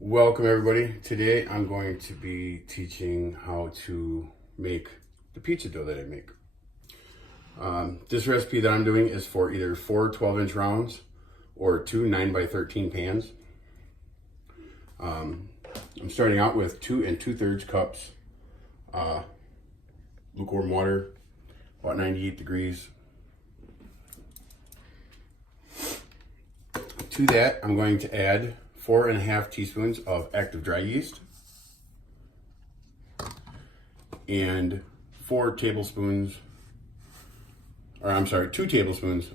Welcome everybody. Today I'm going to be teaching how to make the pizza dough that I make. This recipe that I'm doing is for either 4 12-inch rounds or 2 9x13 pans. I'm starting out with 2 2/3 cups lukewarm water, about 98 degrees. To that, I'm going to add 4.5 teaspoons of active dry yeast and 2 tablespoons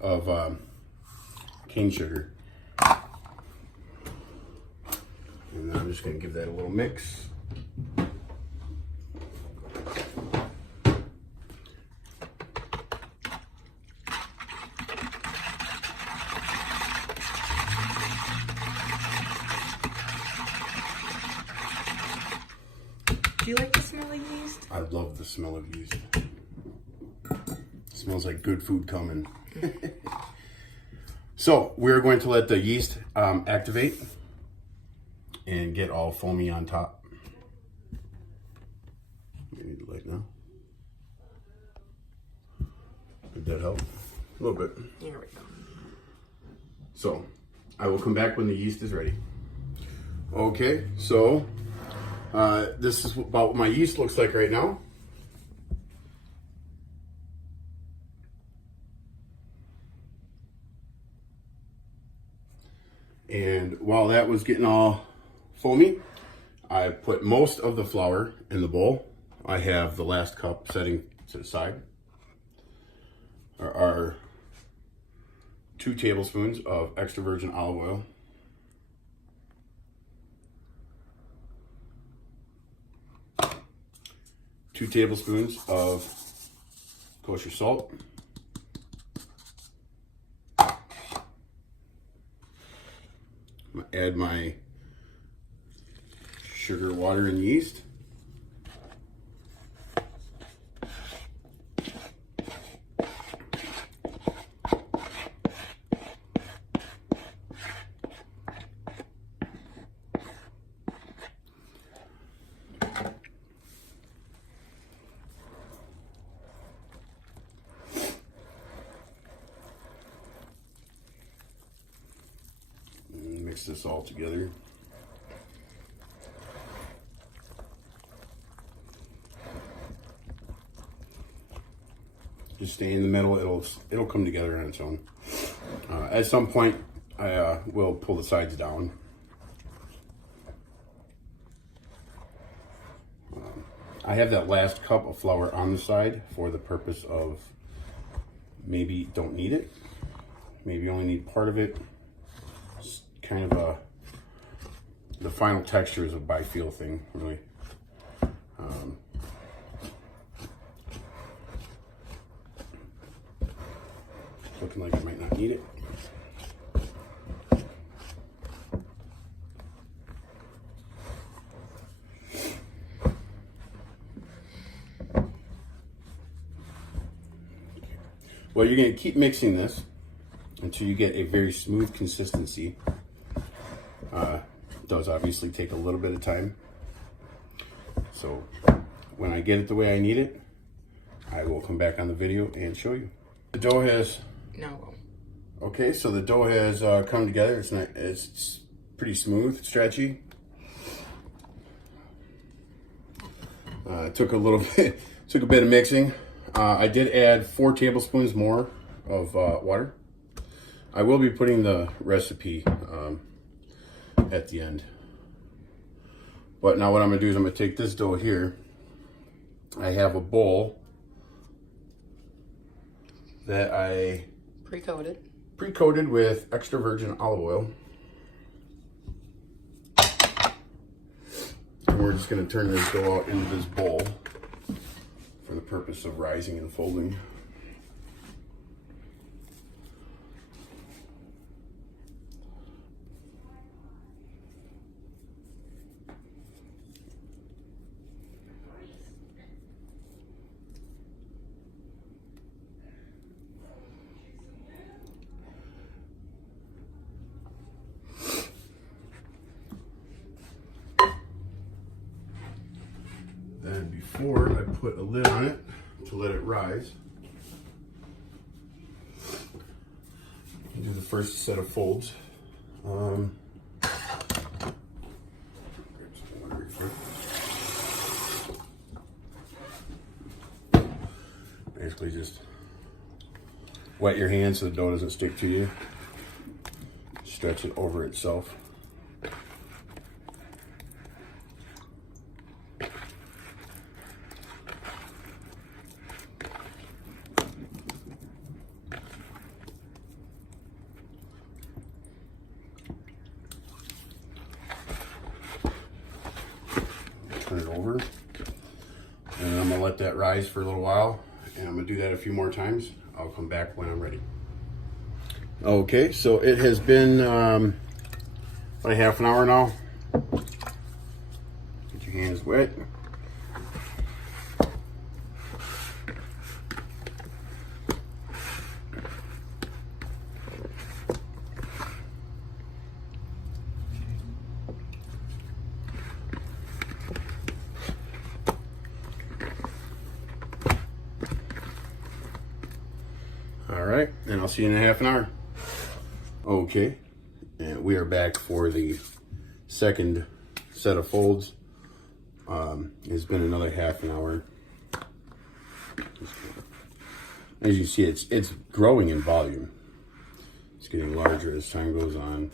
of cane sugar. And then I'm just going to give that a little mix. Do you like the smell of yeast? I love the smell of yeast. It smells like good food coming. So we're going to let the yeast activate and get all foamy on top. We need the light now. Did that help? A little bit. Here we go. So I will come back when the yeast is ready. Okay, so this is about what my yeast looks like right now. And while that was getting all foamy, I put most of the flour in the bowl. I have the last cup setting to the side. There are 2 tablespoons of extra virgin olive oil. 2 tablespoons of kosher salt. I'm gonna add my sugar, water, and yeast. Mix this all together. Just stay in the middle. It'll come together on its own. At some point, I will pull the sides down. I have that last cup of flour on the side for the purpose of maybe don't need it. Maybe only need part of it. Kind of the final texture is a by feel thing, really. Looking like I might not need it. Well, you're going to keep mixing this until you get a very smooth consistency. It does obviously take a little bit of time. So when I get it the way I need it, I will come back on the video and show you. The dough has... No. Okay, so the dough has come together. It's pretty smooth, stretchy. Took a bit of mixing. I did add 4 tablespoons more of water. I will be putting the recipe at the end. But now what I'm gonna do is I'm gonna take this dough here. I have a bowl that I pre-coated with extra virgin olive oil. And we're just gonna turn this dough out into this bowl for the purpose of rising and folding. before, I put a lid on it to let it rise. Do the first set of folds. Basically just wet your hand so the dough doesn't stick to you. Stretch it over itself. Turn it over, and I'm gonna let that rise for a little while, and I'm gonna do that a few more times. I'll come back when I'm ready. Okay, so it has been about a half an hour now. Get your hands wet. All right, and I'll see you in a half an hour. Okay, and we are back for the second set of folds. It's been another half an hour. As you see, it's growing in volume. It's getting larger as time goes on.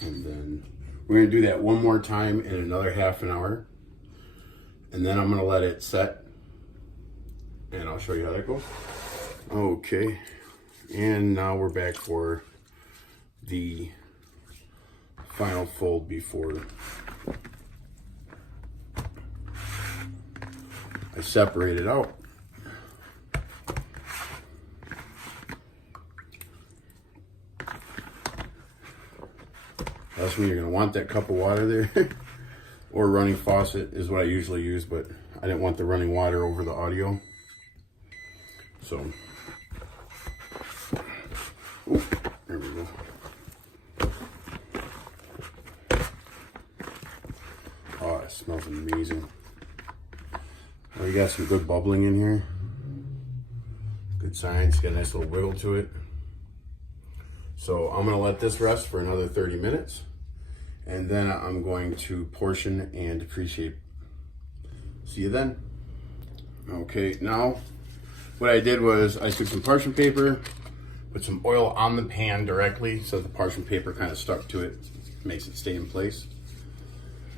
And then we're gonna do that one more time in another half an hour. And then I'm gonna let it set. And I'll show you how that goes. Okay, and now we're back for the final fold before I separate it out. That's when you're gonna want that cup of water there. Or running faucet is what I usually use, but I didn't want the running water over the audio. So, ooh, there we go. Oh, it smells amazing. Oh, you got some good bubbling in here. Good signs, got a nice little wiggle to it. So I'm gonna let this rest for another 30 minutes. And then I'm going to portion and appreciate. See you then. Okay, now what I did was I took some parchment paper, put some oil on the pan directly so the parchment paper kind of stuck to it, makes it stay in place.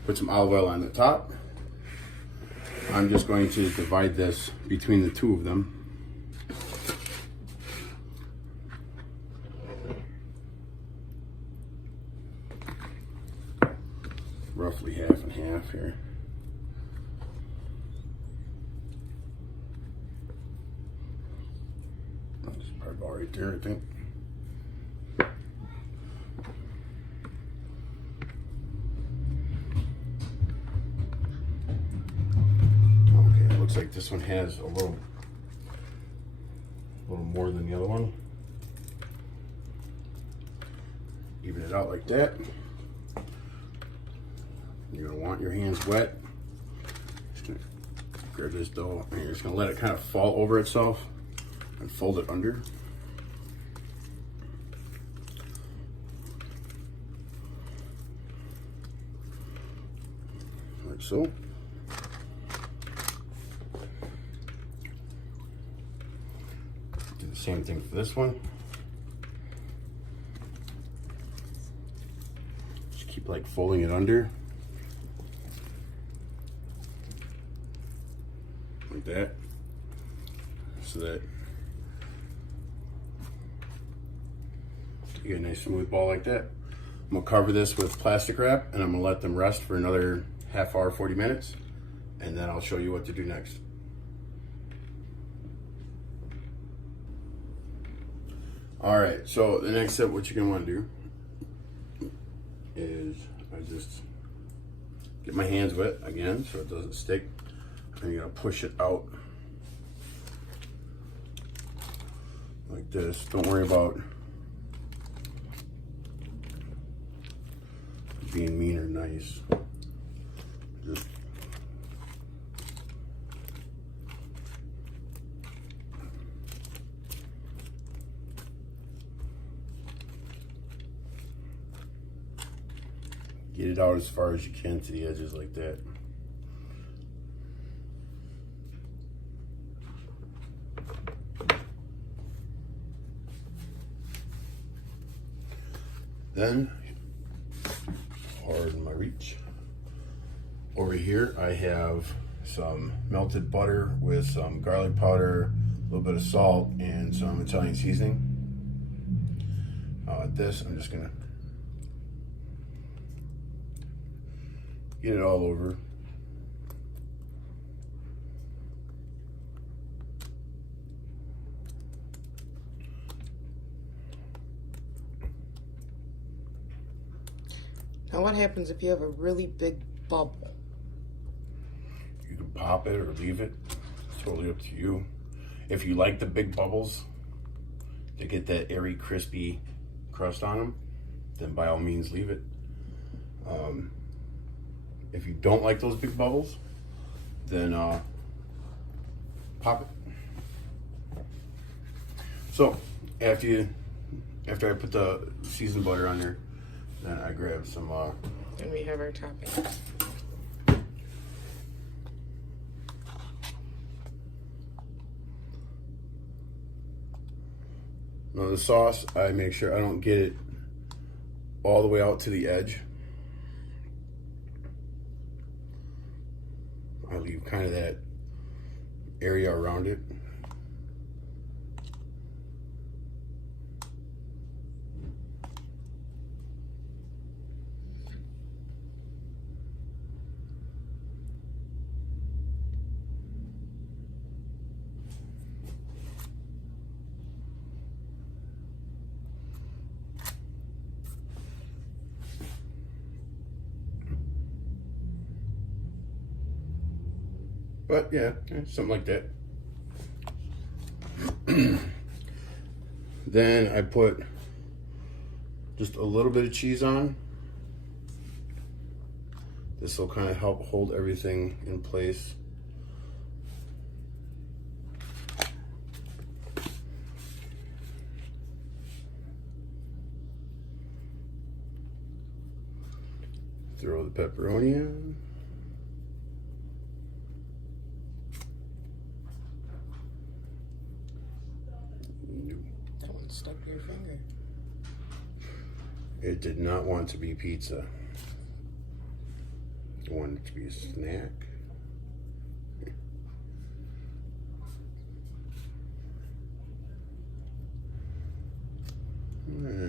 Put some olive oil on the top. I'm just going to divide this between the two of them. Roughly half and half here. That's probably about right there, I think. Okay, it looks like this one has a little more than the other one. Even it out like that. You're gonna want your hands wet. Just gonna grab this dough and you're just gonna let it kind of fall over itself and fold it under. Like so. Do the same thing for this one. Just keep like folding it under. Like that, so that you get a nice smooth ball like that. I'm gonna cover this with plastic wrap and I'm gonna let them rest for another half hour, 40 minutes, and then I'll show you what to do next. All right, so the next step, what you're gonna wanna do is I just get my hands wet again so it doesn't stick. And you're gonna push it out like this. Don't worry about being mean or nice. Just get it out as far as you can to the edges like that. Then, pardon my reach, over here I have some melted butter with some garlic powder, a little bit of salt, and some Italian seasoning. This, I'm just gonna get it all over. Now what happens if you have a really big bubble? You can pop it or leave it. It's totally up to you. If you like the big bubbles to get that airy, crispy crust on them, then by all means leave it. If you don't like those big bubbles, then pop it. So after I put the seasoned butter on there, then I grab some. And we have our toppings. Now the sauce, I make sure I don't get it all the way out to the edge. I leave kind of that area around it. But yeah, something like that. Then I put just a little bit of cheese on. This will kind of help hold everything in place. Throw the pepperoni in. Stuck your finger. It did not want to be pizza. It wanted to be a snack.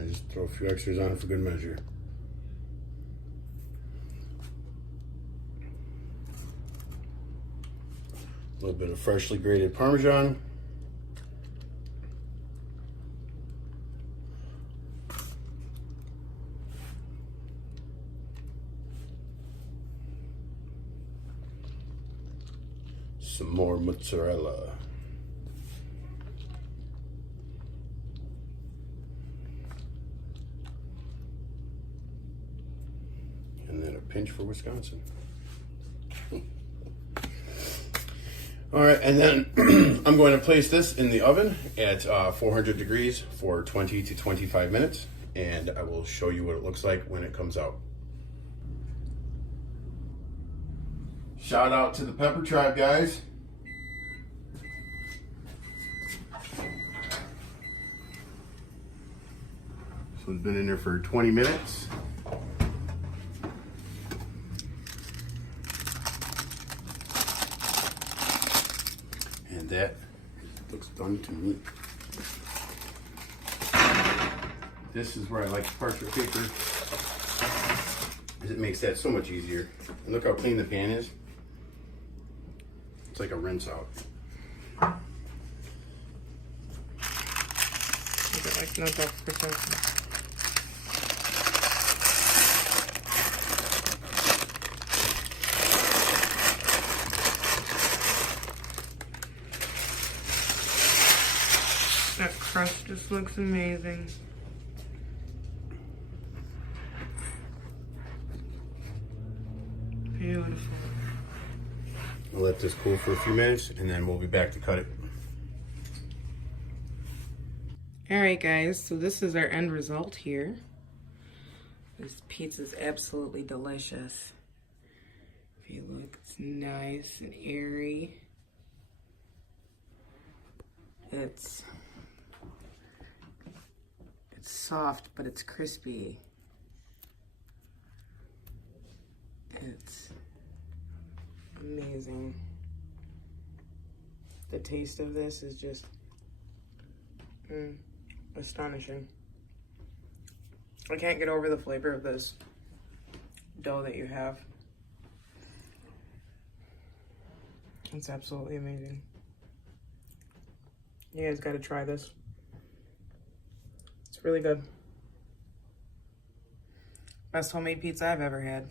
Just throw a few extras on it for good measure. A little bit of freshly grated Parmesan. Some more mozzarella. And then a pinch for Wisconsin. All right, and then I'm going to place this in the oven at 400 degrees for 20 to 25 minutes, and I will show you what it looks like when it comes out. Shout out to the Pepper Tribe, guys. So it's been in there for 20 minutes. And that looks done to me. This is where I like parchment paper, because it makes that so much easier. And look how clean the pan is. It's like a rinse out. Is it like no duck for something? crust just looks amazing. Beautiful. I'll let this cool for a few minutes and then we'll be back to cut it. Alright guys, so this is our end result here. This pizza is absolutely delicious. If you look, it's nice and airy. It's soft, but it's crispy. It's amazing. The taste of this is just astonishing. I can't get over the flavor of this dough that you have. It's absolutely amazing. You guys gotta try this. It's really good. Best homemade pizza I've ever had.